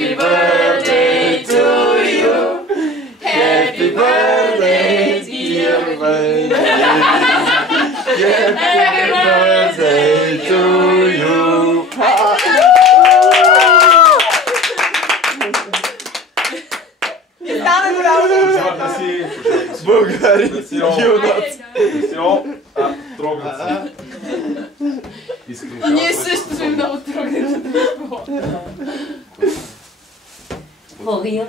Happy birthday to you. Happy birthday, dear lady. Happy birthday to you. Българи, юнаци. Трогнат се. И ние също сме много трогнати. Благодаря.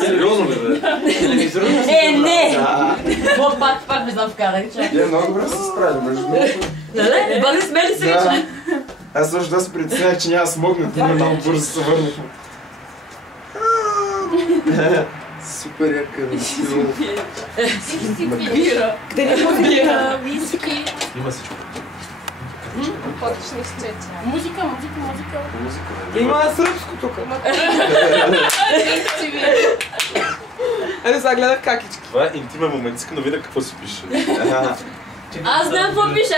Сериозно ли, бе? Не! Пак не знам вкарах, чакай. Ние много добре се справили, между другото. Нали? Бъде смели се вече. Аз също да се притеснях, че няма смогнат, но много бързо се върнахме. Супер яка. Бира. Къде не може бира? Виски. Има всичко. Почни с чеча. Музика. Има сръбско тук. Ето сега гледах какички. Това е интимен момент, искам да видя какво си пише. Аз знам какво пише,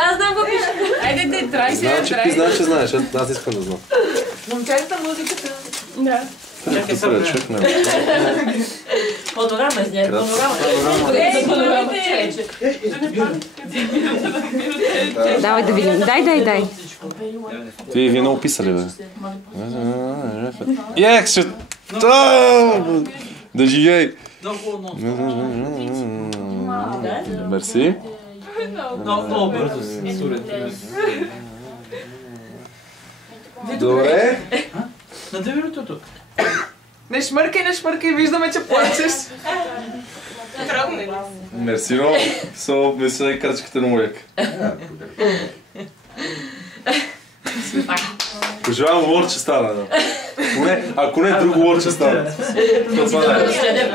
Айде, драй се, Знам, че знаеш, аз искам да знам. Момчетата музиката. Да. Чакай се, човек не. Панорама, извиня, панорама. Давай да видим. Дай. Вие много писали, бе. Екшен! Да живей! Мерси. Много бързо си. Добре. На 2 минути тук. Не шмъркай, виждаме, че плачеш. Мерси, но само мисля и крачката на мояк. Пожелавам лор, че стана. Ако не, друго лор, че стана. Следен